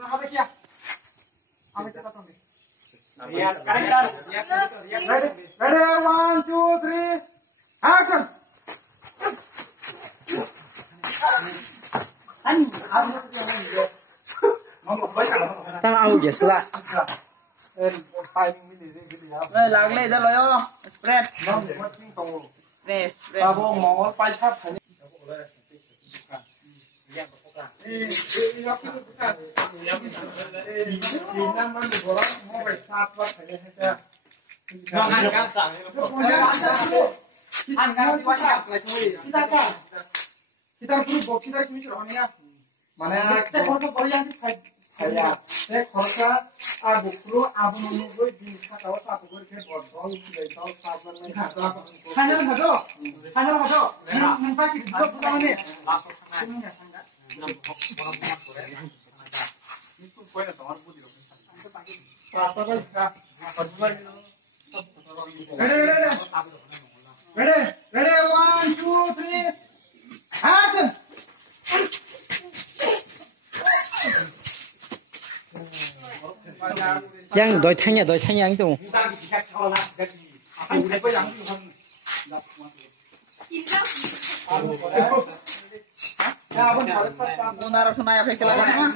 Apa kia? Apa kita potong nih? Iya, sekarang kita. Ready, 1, 2, 3, action. Tang au yes lah. Lagle dah loyo, spread. Press. Tabo mongol paisap. Kita perlu kita ini mana kita kalau berian saya khorsa abu kru abu nunggu di kata satu gue ke botol itu sabun nih hanya nampak itu bukan ini ready 1 2 3 action. Yang doi thanh yang tu. Narak sunai apa silakan.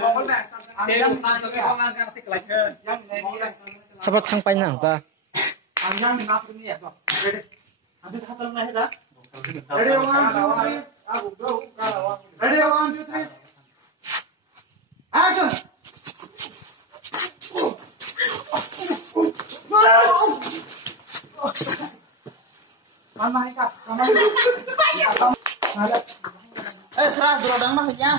Siapa thang pai nang ta? Ready 1 2 3 action. Keras dulu dong mah ya.